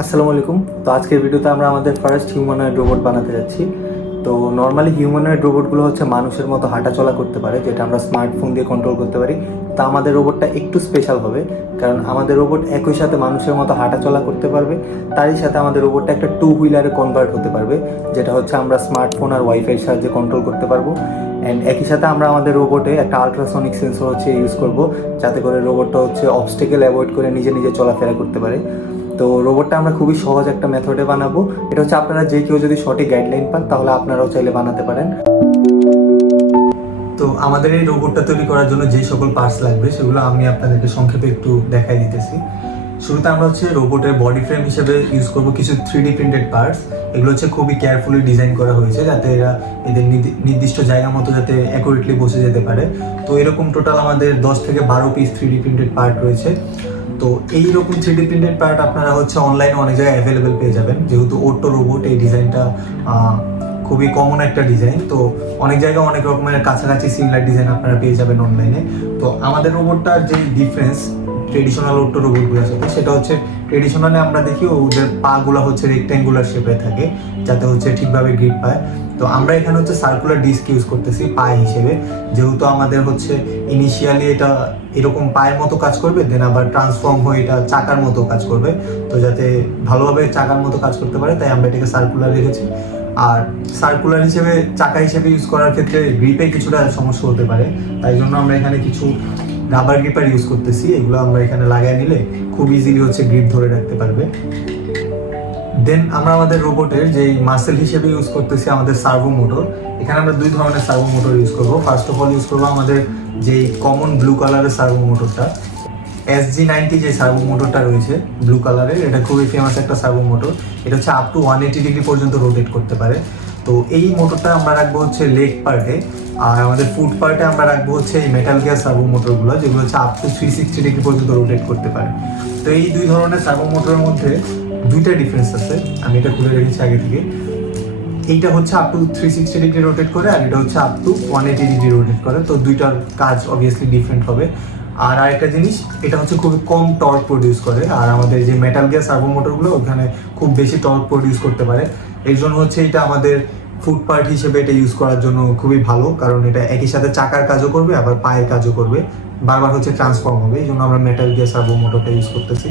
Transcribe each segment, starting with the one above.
আসসালামু আলাইকুম। তো আজকের ভিডিওতে আমরা আমাদের ফার্স্ট হিউম্যানয়েড রোবট বানাতে যাচ্ছি। তো নর্মালি হিউম্যানয়েড রোবটগুলো হচ্ছে মানুষের মতো হাঁটাচলা করতে পারে, যেটা আমরা স্মার্টফোন দিয়ে কন্ট্রোল করতে পারি। তা আমাদের রোবটটা একটু স্পেশাল হবে, কারণ আমাদের রোবট একই সাথে মানুষের মতো হাঁটাচলা করতে পারবে, তারই সাথে আমাদের রোবটটা একটা টু হুইলারে কনভার্ট হতে পারবে, যেটা হচ্ছে আমরা স্মার্টফোন আর ওয়াইফাইয়ের সাহায্যে কন্ট্রোল করতে পারবো। অ্যান্ড একই সাথে আমরা আমাদের রোবটে একটা আলট্রাসনিক সেন্সর হচ্ছে ইউজ করব, যাতে করে রোবটটা হচ্ছে অবস্টেকেল অ্যাভয়েড করে নিজে নিজে চলাফেরা করতে পারে। তো রোবটটা আমরা খুবই সহজ একটা মেথডে বানাবো। এটা হচ্ছে আপনারা যে কেউ যদি সঠিক গাইডলাইন পান তাহলে আপনারাও চাইলে বানাতে পারেন। তো আমাদের এই রোবটটা তৈরি করার জন্য যে সকল পার্টস লাগবে সেগুলো আমি আপনাদেরকে সংক্ষেপে একটু দেখাই দিতেছি। শুরুতে আমরা হচ্ছে রোবটের বডি ফ্রেম হিসেবে ইউজ করব কিছু 3D প্রিন্টেড পার্টস। এগুলো হচ্ছে খুবই কেয়ারফুলি ডিজাইন করা হয়েছে, যাতে এরা এদের নির্দিষ্ট জায়গা মতো যাতে অ্যাকুরেটলি বসে যেতে পারে। তো এরকম টোটাল আমাদের 10 থেকে 12 পিস 3D প্রিন্টেড পার্ট রয়েছে। তো এইরকম 3D প্রিন্টেড পার্ট আপনারা হচ্ছে অনলাইনে অনেক জায়গায় অ্যাভেলেবেল পেয়ে যাবেন, যেহেতু ওটো রোবট এই ডিজাইনটা খুবই কমন একটা ডিজাইন। তো অনেক জায়গায় অনেক রকমের কাছাকাছি সিমিলার ডিজাইন আপনারা পেয়ে যাবেন অনলাইনে। তো আমাদের রোবটটার যে ডিফারেন্স ট্রেডিশনাল ওটো রোবটগুলোর সাথে, সেটা হচ্ছে ট্রেডিশনালে আমরা দেখি ওদের পাগুলো হচ্ছে রেক্ট্যাঙ্গুলার শেপে থাকে, যাতে হচ্ছে ঠিকভাবে গ্রিপ পায়। তো আমরা এখানে হচ্ছে সার্কুলার ডিস্ক ইউজ করতেছি পায়ে হিসেবে, যেহেতু আমাদের হচ্ছে ইনিশিয়ালি এটা এরকম পায়ের মতো কাজ করবে, দেন আবার ট্রান্সফর্ম হয়ে এটা চাকার মতো কাজ করবে। তো যাতে ভালোভাবে চাকার মতো কাজ করতে পারে তাই আমরা এটাকে সার্কুলার রেখেছি। আর সার্কুলার হিসেবে চাকা হিসেবে ইউজ করার ক্ষেত্রে গ্রিপে কিছুটা সমস্যা হতে পারে, তাই জন্য আমরা এখানে কিছু রাবার গ্রিপার ইউজ করতেছি। এগুলো আমরা এখানে লাগাই নিলে খুব ইজিলি হচ্ছে গ্রিপ ধরে রাখতে পারবে। দেন আমরা আমাদের রোবটের যে মাসেল হিসেবে ইউজ করতেছি আমাদের সার্ভো মোটর। এখানে আমরা দুই ধরনের সার্ভো মোটর ইউজ করবো। ফার্স্ট অফ অল ইউজ করবো আমাদের যে কমন ব্লু কালারের সার্ভো মোটরটা, SG90 যে সার্ভো মোটরটা রয়েছে ব্লু কালারের, এটা খুবই ফেমাস একটা সার্ভো মোটর। এটা হচ্ছে আপ টু 180 ডিগ্রি পর্যন্ত রোটেট করতে পারে। তো এই মোটরটা আমরা রাখবো হচ্ছে লেগ পার্টে, আর আমাদের ফুট পার্টে আমরা রাখবো হচ্ছে এই মেটাল গিয়ার সার্ভো মোটরগুলো, যেগুলো হচ্ছে আপ টু 360 ডিগ্রি পর্যন্ত রোটেট করতে পারে। তো এই দুই ধরনের সার্ভো মোটরের মধ্যে দুইটা ডিফারেন্স আছে, আমি এটা খুলে রেখেছি আগে থেকে। এইটা হচ্ছে আপ টু 360 ডিগ্রি রোটেট করে, আর এটা হচ্ছে আপ টু 180 ডিগ্রি রোটেট করে। তো দুইটার কাজ অবভিয়াসলি ডিফারেন্ট হবে। আর আরেকটা জিনিস, এটা হচ্ছে খুবই কম টর্ক প্রডিউস করে, আর আমাদের যে মেটাল গিয়ার সার্ভো মোটরগুলো ওখানে খুব বেশি টর্ক প্রডিউস করতে পারে। এর জন্য হচ্ছে এটা আমাদের ফুট পার্ট হিসেবে এটা ইউজ করার জন্য খুবই ভালো, কারণ এটা একই সাথে চাকার কাজও করবে আবার পায়ের কাজও করবে, বারবার হচ্ছে ট্রান্সফর্ম হবে। এই জন্য আমরা মেটাল গিয়ার সার্ভো মোটরটা ইউজ করতেছি।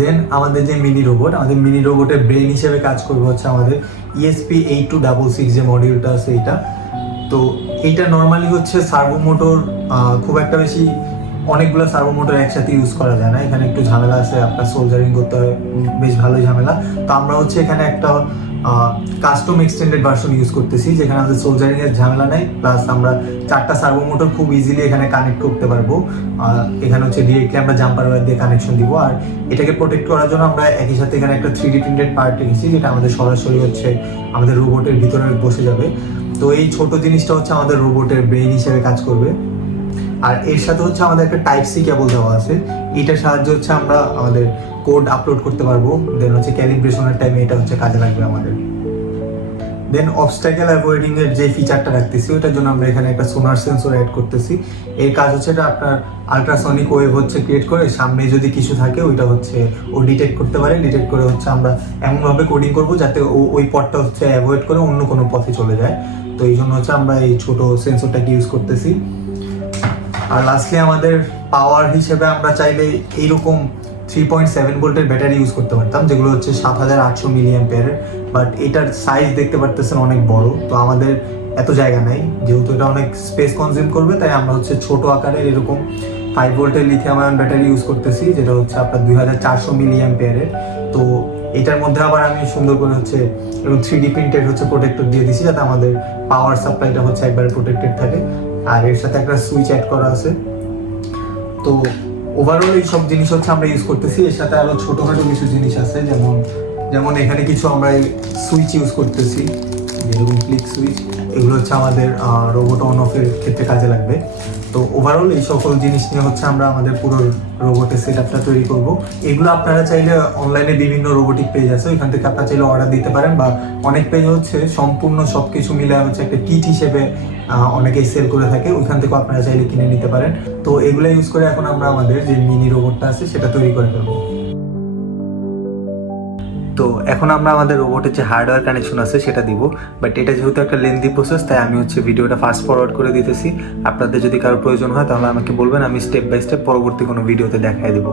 দেন আমাদের যে মিনি রোবট, আমাদের মিনি রোবটের ব্রেন হিসেবে কাজ করবে হচ্ছে আমাদের ESP8266 যে মডিউলটা আছে এটা। তো এইটা নর্মালি হচ্ছে সার্ভো মোটর খুব একটা বেশি অনেকগুলো সার্ভো মোটর একসাথে ইউজ করা যায় না, এখানে একটু ঝামেলা আছে, আপনার সোলজারিং করতে হয়, বেশ ভালোই ঝামেলা। তো আমরা হচ্ছে এখানে একটা কাস্টম এক্সটেন্ডেড ভার্সন ইউজ করতেছি, যেখানে আমাদের সোলজারিং এর ঝামেলা নেই, প্লাস আমরা 4টা সার্ভো মোটর খুব ইজিলি এখানে কানেক্ট করতে পারবো। এখানে হচ্ছে ডিরেক্টলি আমরা জাম্পার ওয়্যার দিয়ে কানেকশন দিব। আর এটাকে প্রোটেক্ট করার জন্য আমরা একই সাথে এখানে একটা 3D প্রিন্টেড পার্ট রেখেছি, যেটা আমাদের সরাসরি হচ্ছে আমাদের রোবটের ভিতরে বসে যাবে। তো এই ছোট জিনিসটা হচ্ছে আমাদের রোবটের ব্রেইন হিসেবে কাজ করবে। আর এর সাথে হচ্ছে আমাদের একটা টাইপ-C কেবল দেওয়া আছে, এটার সাহায্যে হচ্ছে আমরা আমাদের কোড আপলোড করতে পারবো। দেন হচ্ছে ক্যালিব্রেশনের টাইমে এটা হচ্ছে কাজে লাগবে আমাদের। দেন অবস্ট্যাকেল অ্যাভয়েডিং এর যে ফিচারটা রাখতেছি ওটার জন্য আমরা এখানে একটা সোনার সেন্সর অ্যাড করতেছি। এর কাজ হচ্ছে এটা আপনার আল্ট্রাসনিক ওয়েভ হচ্ছে ক্রিয়েট করে সামনে যদি কিছু থাকে ওইটা হচ্ছে ও ডিটেক্ট করতে পারে। ডিটেক্ট করে হচ্ছে আমরা এমনভাবে কোডিং করবো যাতে ওই পথটা হচ্ছে অ্যাভয়েড করে অন্য কোনো পথে চলে যায়। তো এই জন্য হচ্ছে আমরা এই ছোট সেন্সরটাকে ইউজ করতেছি। আর লাস্টলি আমাদের পাওয়ার হিসেবে আমরা চাইলে এইরকম 3.7 ভোল্টের ব্যাটারি ইউজ করতে পারতাম, যেগুলো হচ্ছে 7800 মিলিঅ্যাম্পিয়ারের। বাট এটার সাইজ দেখতে পারতেছেন অনেক বড়, তো আমাদের এত জায়গা নাই, যেহেতু এটা অনেক স্পেস কনজিউম করবে, তাই আমরা হচ্ছে ছোট আকারের এরকম 5 ভোল্টের লিথিয়াম আয়ন ব্যাটারি ইউজ করতেছি, যেটা হচ্ছে আপনার 2400 মিলিঅ্যাম্পিয়ারের। তো এটার মধ্যে আবার আমি সুন্দর করে হচ্ছে এবং 3D প্রিন্টেড হচ্ছে প্রোটেক্টর দিয়ে দিছি, যাতে আমাদের পাওয়ার সাপ্লাইটা হচ্ছে একবারে প্রোটেক্টেড থাকে। আর এর সাথে একটা সুইচ অ্যাড করা আছে। তো ওভারঅল এই সব জিনিস হচ্ছে আমরা ইউজ করতেছি। এর সাথে আরো ছোটখাটো কিছু জিনিস আছে, যেমন এখানে কিছু আমরা সুইচ ইউজ করতেছি, যেরকম ক্লিক সুইচ। এগুলো হচ্ছে আমাদের রোবট অন অফের ক্ষেত্রে কাজে লাগবে। তো ওভারঅল এই সকল জিনিস নিয়ে হচ্ছে আমরা আমাদের পুরো রোবটের সেটআপটা তৈরি করব। এগুলো আপনারা চাইলে অনলাইনে বিভিন্ন রোবোটিক পেজ আছে, ওইখান থেকে আপনারা চাইলে অর্ডার দিতে পারেন, বা অনেক পেজ হচ্ছে সম্পূর্ণ সব কিছু মিলে হচ্ছে একটা কিট হিসেবে অনেকেই সেল করে থাকে, ওইখান থেকেও আপনারা চাইলে কিনে নিতে পারেন। তো এগুলো ইউজ করে এখন আমরা আমাদের যে মিনি রোবটটা আছে সেটা তৈরি করে ফেলবো। তো এখন আমরা আমাদের রোবটের যে হার্ডওয়্যার কানেকশন আছে সেটা দিব, বাট এটা যেহেতু একটা লেন্দি প্রসেস তাই আমি হচ্ছে ভিডিওটা ফাস্ট ফরওয়ার্ড করে দিতেছি। আপনাদের যদি কারোর প্রয়োজন হয় তাহলে আমাকে বলবেন, আমি স্টেপ বাই স্টেপ পরবর্তী কোনো ভিডিওতে দেখাই দেবো।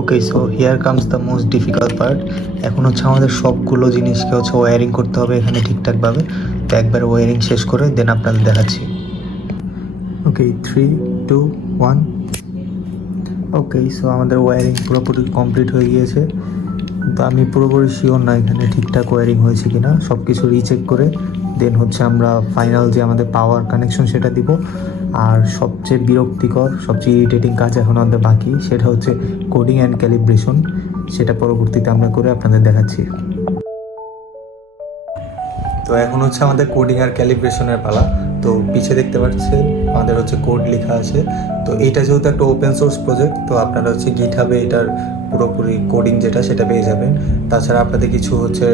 Okay, so here comes the most difficult part. এখন হচ্ছে আমাদের সবগুলো জিনিসকে হচ্ছে ওয়্যারিং করতে হবে এখানে ঠিকঠাকভাবে। তো একবার ওয়্যারিং শেষ করে দেন আপনাদের দেখাচ্ছি। ওকে, 3, 2, 1। ওকে, সো আমাদের ওয়্যারিং পুরোপুরি কমপ্লিট হয়ে গিয়েছে। তো আমি পুরোপুরি শিওর না এখানে ঠিকঠাক ওয়্যারিং হয়েছে কিনা, সব কিছু রিচেক করে দেন হচ্ছে আমরা ফাইনাল যে আমাদের পাওয়ার কানেকশন সেটা দিব। আর সবচেয়ে বিরক্তিকর, সবচেয়ে ইরিটেটিং কাজ এখন আমাদের বাকি, সেটা হচ্ছে কোডিং অ্যান্ড ক্যালিব্রেশন। সেটা পরবর্তীতে আমরা করে আপনাদের দেখাচ্ছি। তো এখন হচ্ছে আমাদের কোডিং আর ক্যালিব্রেশনের পালা। তো পিছিয়ে দেখতে পাচ্ছেন আমাদের হচ্ছে কোড লেখা আছে। তো এটা যেহেতু একটা ওপেন সোর্স প্রজেক্ট, তো আপনারা হচ্ছে গিটহাবে এটার পুরোপুরি কোডিং যেটা সেটা পেয়ে যাবেন। তাছাড়া আপনাদের কিছু হচ্ছে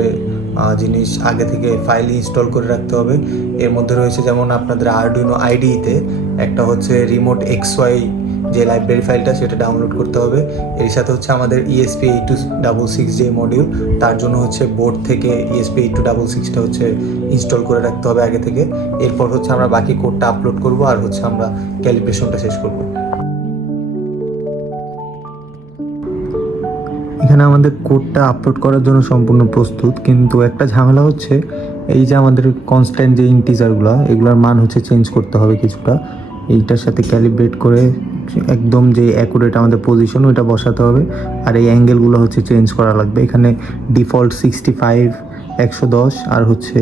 জিনিস আগে থেকে ফাইল ইনস্টল করে রাখতে হবে। এর মধ্যে রয়েছে যেমন আপনাদের আরডুইনো আইডিতে একটা হচ্ছে রিমোট XY যে লাইব্রেরি ফাইলটা সেটা ডাউনলোড করতে হবে। এর সাথে হচ্ছে আমাদের ESP8266 যে মডিউল, তার জন্য হচ্ছে বোর্ড থেকে ESP8266টা হচ্ছে ইনস্টল করে রাখতে হবে আগে থেকে। এরপর হচ্ছে আমরা বাকি কোডটা আপলোড করব আর হচ্ছে আমরা ক্যালিব্রেশনটা শেষ করব। এখানে আমাদের কোডটা আপলোড করার জন্য সম্পূর্ণ প্রস্তুত, কিন্তু একটা ঝামেলা হচ্ছে এই যে আমাদের কনস্ট্যান্ট যে ইন্টিজারগুলো, এগুলোর মান হচ্ছে চেঞ্জ করতে হবে কিছুটা। এইটার সাথে ক্যালিব্রেট করে একদম যে অ্যাকুরেট আমাদের পজিশন ওইটা বসাতে হবে। আর এই অ্যাঙ্গেলগুলো হচ্ছে চেঞ্জ করা লাগবে। এখানে ডিফল্ট 65, 110 আর হচ্ছে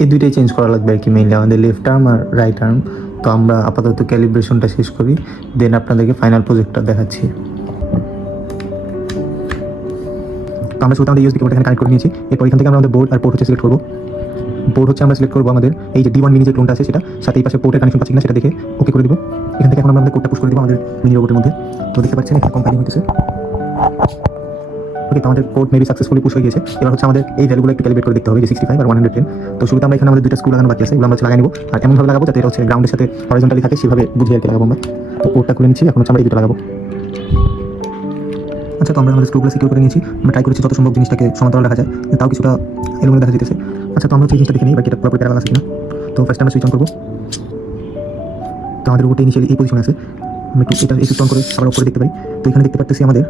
এই দুইটাই চেঞ্জ করা লাগবে আর কি, মেইনলি আমাদের লেফট আর্ম আর রাইট আর্ম। তো আমরা আপাতত ক্যালিব্রেশনটা শেষ করি, দেন আপনাদেরকে ফাইনাল প্রজেক্টটা দেখাচ্ছি। তো আমরা শুধু আমাদের ইউএসবি কেবলটা এখানে কানেক্ট করে নিয়েছি। এরপর এখান থেকে আমরা আমাদের বোর্ড আর পোর্ট হচ্ছে সিলেক্ট করবো। বোর্ড হচ্ছে আমরা সিলেক্ট করবো আমাদের এই যে D1 মিনি যে ক্লোনটা আছে সেটা, সাথে এই পাশে পোর্টের কানেকশন পাচ্ছি না সেটা দেখে ওকে করে দিব। এখান থেকে এখন আমরা আমাদের কোডটা পুশ করে দিব আমাদের মিনি রোবটের মধ্যে। তো দেখতে পাচ্ছেন এখানে কম্পাইলিং হতেছে। ওকে, তো আমাদের কোড মেবি সাকসেসফুলি পুশ হয়ে গেছে। এবার হচ্ছে আমাদের এই ভ্যালুগুলো একটু ক্যালিব্রেট করে দেখতে হবে, যে 65 আর 110। তো শুরুতে আমরা এখানে আমাদের দুইটা স্ক্রু লাগানো বাকি আছে, এগুলো আমরা লাগাই নেবো। আর এমনভাবে লাগাবো যাতে এটা হচ্ছে গ্রাউন্ডের সাথে হরিজন্টালি থাকে, সেভাবে বুঝে আর কি লাগাবো আমরা। তো কোডটা করে নিচ্ছি, এখন হচ্ছে আমরা এই দুটো লাগাবো। আচ্ছা, তো আমরা আমাদের স্ক্রুগুলো সিকিউর করে নিয়েছি। আমরা ট্রাই করেছি যত সম্ভব জিনিসটাকে সমান্তরাল রাখা যায়, তাও কিছুটা এলোমেলো দেখা যেতেছে। আচ্ছা, তো আমরা হচ্ছে জিনিসটা দেখে নিই বাকি এটা পুরোপুরি প্যারালাল আছে কিনা। তো ফার্স্ট আমরা সুইচ অন করবো। তো আমাদের রোবটটা ইনিশিয়ালি এই পজিশনে আছে। আমরা একটু এটা সুইচ অন করে আবার অফ করে দেখতে পারি। তো এখানে দেখতে পাচ্ছি আমাদের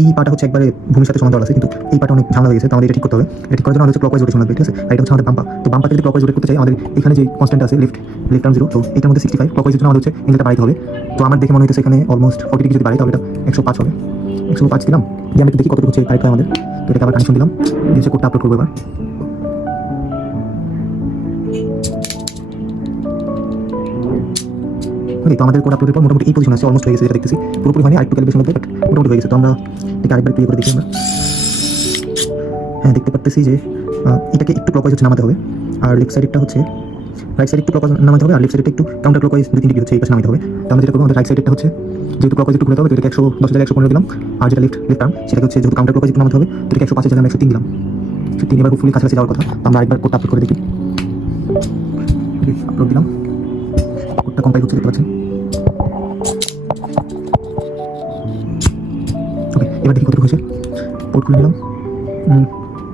এই পাটা হচ্ছে একবারে ভূমির সাথে সমান্তরাল আছে, কিন্তু এই পাটা অনেক ঝামেলা হয়ে গেছে। তো আমাদের এটা ঠিক করতে হবে। এটা ঠিক করার জন্য আমাদের হচ্ছে ক্লকওয়াইজ রোটেশন লাগবে, ঠিক আছে। আর এটা হচ্ছে আমাদের বাম্পা। তো বাম্পাকে যদি ক্লকওয়াইজ রোটেট করতে চাই, আমাদের এখানে যে কনস্ট্যান্ট আছে লেফট আর্ম 0, তো এটার মধ্যে 65 ক্লকওয়াইজের জন্য আমাদের হচ্ছে এঙ্গেলটা বাড়াইতে হবে। তো আমার দেখে মনে হচ্ছে এখানে অলমোস্ট 40 ডিগ্রি যদি বাড়াই তাহলে এটা 105 হবে। 105 দিলাম, দিয়ে আমি একটু দেখি কতটুকু হচ্ছে কারেক্ট হয় আমাদের। তো এটাকে আবার কানেকশন দিলাম, দিয়ে কোডটা আপলোড করবো এবার। ওকে, তো আমাদের কোড আপলোডের পর মোটামুটি এই পজিশন আছে, অলমোস্ট হয়ে গেছে যেটা দেখতেছি। পুরোপুরি হয়নি, আরেকটু ক্যালিব্রেশন করতে, বাট মোটামুটি হয়ে গেছে। তো আমরা এটা আরেকবার ক্লিয়ার করে দেখি আমরা। হ্যাঁ, দেখতে পাচ্ছি যে এটাকে একটু ক্লকওয়াইজ হচ্ছে নামাতে হবে, আর লেফট সাইডটা হচ্ছে রাইট সাইড একটু ক্লকওয়াইজ নামাতে হবে, আর লেফট সাইডটা একটু কাউন্টার ক্লকওয়াইজ 2-3 ডিগ্রি হচ্ছে এই পাশে নামাতে হবে। তো আমরা যেটা করবো, আমাদের রাইট সাইডটা হচ্ছে যেহেতু ক্লকওয়াইজ একটু ঘুরাতে হবে, তো এটাকে 110 জায়গায় 115 দিলাম। আর যেটা লেফট আর্ম সেটাকে হচ্ছে যেহেতু কাউন্টার ক্লকওয়াইজ একটু নামাতে হবে, তো এটাকে 105 জায়গায় 103 দিলাম। 103 এবার ফুলি কাছাকাছি যাওয়ার কথা। তো আমরা আরেকবার কোডটা আপলোড করে দেখি। আপলোড দিলাম, কোডটা কম্পাইল হচ্ছে দেখতে পাচ্ছেন। ওকে, এবার দেখি কতটুকু হয়েছে। পোর্ট খুলে নিলাম।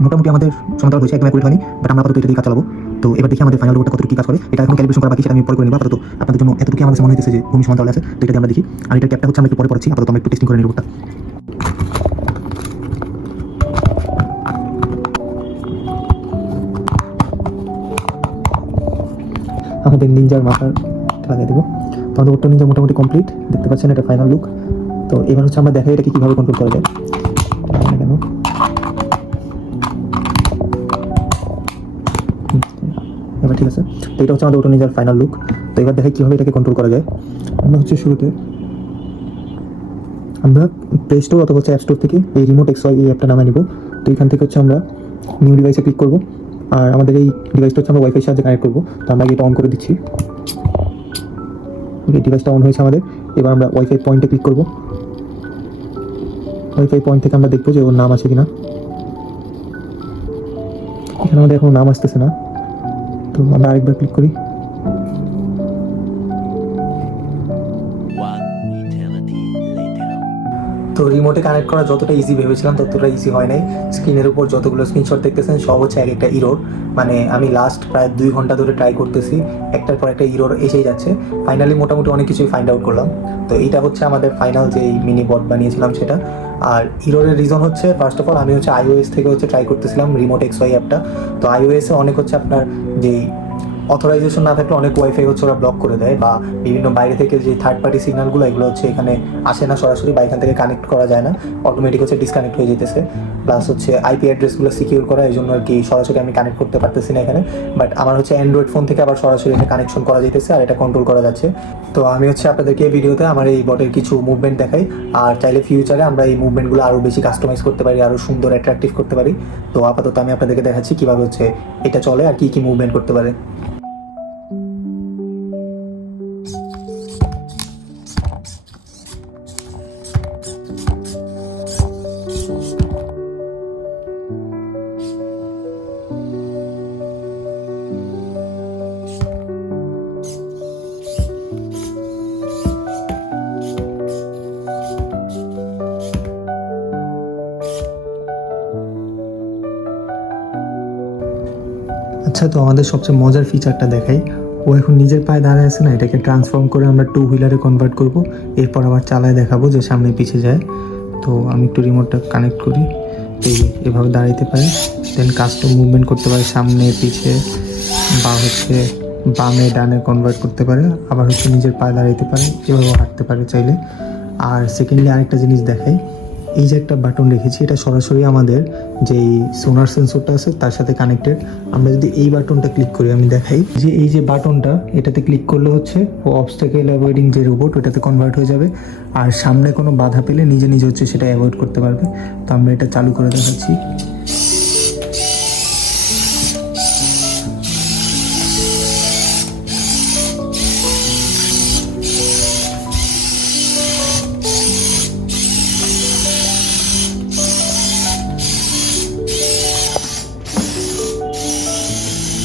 মোটামুটি আমাদের সমান্তরাল হয়েছে, একদম অ্যাকুরেট হয়নি, বাট আমরা আপাতত এটা দিয়ে কাজ চালাবো। তো এবার দেখি আমাদের ফাইনাল রোবটটা কতটুকু কি কাজ করে। এটা এখন ক্যালিব্রেশন করা বাকি, সেটা আমি পরে করে নেব। আপাতত আপনাদের জন্য এতটুকু আমার কাছে মনে হইতেছে যে ভূমি সমান্তরাল আছে, তো এটা আমরা দেখি। আর এটা ক্যাপটা হচ্ছে আমরা একটু পরে পড়াচ্ছি, আপাতত আমরা একটু টেস্টিং করে নিই রোবটটা। আমাদের নিনজার মাথার লাগিয়ে দেবো। তো আমাদের রোবটটা নিনজা মোটামুটি কমপ্লিট, দেখতে পাচ্ছেন এটা ফাইনাল লুক। তো এবার হচ্ছে আমরা দেখাই এটাকে কীভাবে কন্ট্রোল করা যায়। কেন এবার ঠিক আছে। তো এটা হচ্ছে আমাদের অটো নিনজার ফাইনাল লুক। তো এবার দেখাই কীভাবে এটাকে কন্ট্রোল করা যায়। আমরা হচ্ছে শুরুতে আমরা প্লে স্টোর অথবা হচ্ছে অ্যাপ স্টোর থেকে এই রিমোট XY এই অ্যাপটা নামে নিব। তো এখান থেকে হচ্ছে আমরা নিউ ডিভাইসে ক্লিক করব। আর আমাদের এই ডিভাইসটা হচ্ছে আমরা ওয়াইফাই সাহায্যে কানেক্ট করবো। তো আমরা এটা অন করে দিচ্ছি। এই ডিভাইসটা অন হয়েছে আমাদের। এবার আমরা ওয়াইফাই পয়েন্টে ক্লিক করব। ওয়াইফাই পয়েন্ট থেকে আমরা দেখবো যে ওর নাম আছে কিনা। এখানে আমাদের এখনো নাম আসতেছে না, তো আমরা আরেকবার ক্লিক করি। তো রিমোটে কানেক্ট করা যতটা ইজি ভেবেছিলাম ততটা ইজি হয় নাই। স্ক্রিনের উপর যতগুলো স্ক্রিনশট দেখতেছেন সব হচ্ছে এক একটা ইরোর। মানে আমি লাস্ট প্রায় 2 ঘন্টা ধরে ট্রাই করতেছি, একটার পর একটা ইরোর এসেই যাচ্ছে। ফাইনালি মোটামুটি অনেক কিছুই ফাইন্ড আউট করলাম। তো এইটা হচ্ছে আমাদের ফাইনাল যে মিনি বট বানিয়েছিলাম সেটা। আর ইরোরের রিজন হচ্ছে ফার্স্ট অফ অল আমি হচ্ছে iOS থেকে হচ্ছে ট্রাই করতেছিলাম রিমোট XY অ্যাপটা। তো iOS-এ অনেক হচ্ছে আপনার যেই অথরাইজেশন না থাকলে অনেক ওয়াইফাই হচ্ছে ওরা ব্লক করে দেয়, বা বিভিন্ন বাইরে থেকে যে থার্ড পার্টি সিগন্যালগুলো এগুলো হচ্ছে এখানে আসে না সরাসরি, বা এখান থেকে কানেক্ট করা যায় না, অটোমেটিক হচ্ছে ডিসকানেক্ট হয়ে যেতেছে। প্লাস হচ্ছে আইপি অ্যাড্রেসগুলো সিকিউর করা, এই জন্য আর কি সরাসরি আমি কানেক্ট করতে পারতেছি না এখানে। বাট আমার হচ্ছে অ্যান্ড্রয়েড ফোন থেকে আবার সরাসরি এখানে কানেকশন করা যেতেছে আর এটা কন্ট্রোল করা যাচ্ছে। তো আমি হচ্ছে আপনাদেরকে এই ভিডিওতে আমার এই বটের কিছু মুভমেন্ট দেখাই, আর চাইলে ফিউচারে আমরা এই মুভমেন্টগুলো আরও বেশি কাস্টমাইজ করতে পারি, আরও সুন্দর অ্যাট্রাকটিভ করতে পারি। তো আপাতত আমি আপনাদেরকে দেখাচ্ছি কীভাবে হচ্ছে এটা চলে আর কী মুভমেন্ট করতে পারে। আচ্ছা, তো আমাদের সবচেয়ে মজার ফিচারটা দেখাই। ও এখন নিজের পায়ে দাঁড়ায় আছে না, এটাকে ট্রান্সফর্ম করে আমরা 2 হুইলারে কনভার্ট করব। এরপর আবার চালায় দেখাবো যে সামনে পিছিয়ে যায়। তো আমি একটু রিমোটটা কানেক্ট করি, এই এভাবে দাঁড়াইতে পারে। দেন কাস্টম মুভমেন্ট করতে পারে, সামনে পিছিয়ে, বা হচ্ছে বামে ডানে কনভার্ট করতে পারে। আবার হচ্ছে নিজের পায়ে দাঁড়াইতে পারে, এভাবেও হাঁটতে পারে চাইলে। আর সেকেন্ডলি আরেকটা জিনিস দেখাই, এই যে একটা বাটন রেখেছি, এটা সরাসরি আমাদের যেই সোনার সেন্সরটা আছে তার সাথে কানেক্টেড। আমরা যদি এই বাটনটা ক্লিক করি, আমি দেখাই যে এই যে বাটনটা, এটাতে ক্লিক করলে হচ্ছে ও অবস্টাকেল অ্যাভয়েডিং যে রোবট ওটাতে কনভার্ট হয়ে যাবে। আর সামনে কোনো বাধা পেলে নিজে নিজে হচ্ছে সেটা অ্যাভয়েড করতে পারবে। তো আমরা এটা চালু করে দেখাচ্ছি।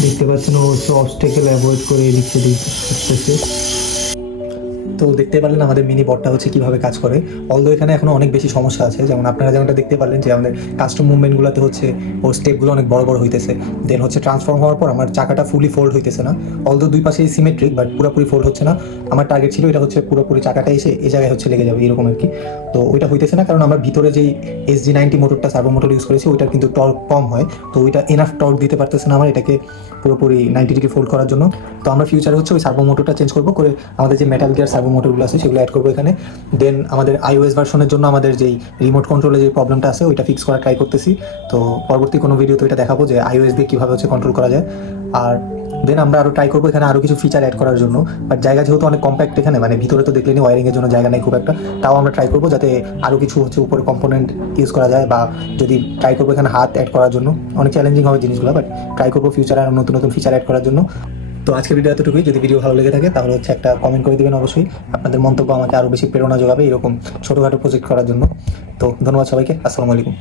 দেখতে পাচ্ছেন ও হচ্ছে অবস্টাকেল অ্যাভয়েড করে এদিক সেদিক করতেছে। তো দেখতে পারলেন আমাদের মিনি বটটা হচ্ছে কীভাবে কাজ করে। অলদো এখানে এখনও অনেক বেশি সমস্যা আছে, যেমন আপনারা যেমনটা দেখতে পারলেন যে আমাদের কাস্টম মুভমেন্টগুলোতে হচ্ছে ওর স্টেপগুলো অনেক বড় বড় হইতেছে। দেন হচ্ছে ট্রান্সফর্ম হওয়ার পর আমার চাকাটা ফুলি ফোল্ড হইতেছে না। অলদো দুই পাশেই সিমেট্রিক, বাট পুরোপুরি ফোল্ড হচ্ছে না। আমার টার্গেট ছিল এটা হচ্ছে পুরোপুরি চাকাটা এসে এই জায়গায় হচ্ছে লেগে যাবে এরকম আর কি। তো ওইটা হইতেছে না, কারণ আমরা ভিতরে যেই SG90 মোটরটা সার্ভো মোটর ইউজ করেছি ওইটার কিন্তু টর্ক কম হয়। তো ওইটা এনাফ টর্ক দিতে পারতেছে না আমার এটাকে পুরোপুরি 90 ডিগ্রি ফোল্ড করার জন্য। তো আমরা ফিউচারে হচ্ছে ওই সার্ভো মোটরটা চেঞ্জ করবো, করে আমাদের যে মেটাল গিয়ার সার্ভো মোটরগুলো আছে সেগুলো অ্যাড করবো এখানে। দেন আমাদের iOS ভার্সনের জন্য আমাদের যেই রিমোট কন্ট্রোলে যে প্রবলেমটা আছে ওইটা ফিক্স করা ট্রাই করতেছি। তো পরবর্তী কোনো ভিডিওতে এটা দেখাবো যে iOS দিয়ে কীভাবে হচ্ছে কন্ট্রোল করা যায়। আর দেন আমরা আরও ট্রাই করবো এখানে আরও কিছু ফিচার অ্যাড করার জন্য। বাট জায়গা যেহেতু অনেক কম্প্যাক্ট এখানে, মানে ভিতরে তো দেখলেনি ওয়ারিংয়ের জন্য জায়গা নেই খুব একটা, তাও আমরা ট্রাই করবো যাতে আরও কিছু হচ্ছে উপরে কম্পোনেন্ট ইউজ করা যায়, বা যদি ট্রাই করবো এখানে হাত অ্যাড করার জন্য। অনেক চ্যালেঞ্জিং হবে জিনিসগুলো, বাট ট্রাই করবো ফিউচারে আরও নতুন নতুন ফিচার অ্যাড করার জন্য। তো আজকের ভিডিও এতটুকুই। যদি ভিডিও ভালো লেগে থাকে তাহলে হচ্ছে একটা কমেন্ট করে দেবেন অবশ্যই। আপনাদের মন্তব্য আমাকে আরও বেশি প্রেরণা যোগাবে এরকম ছোটোখাটো প্রজেক্ট করার জন্য। তো ধন্যবাদ সবাইকে, আসসালামু আলাইকুম।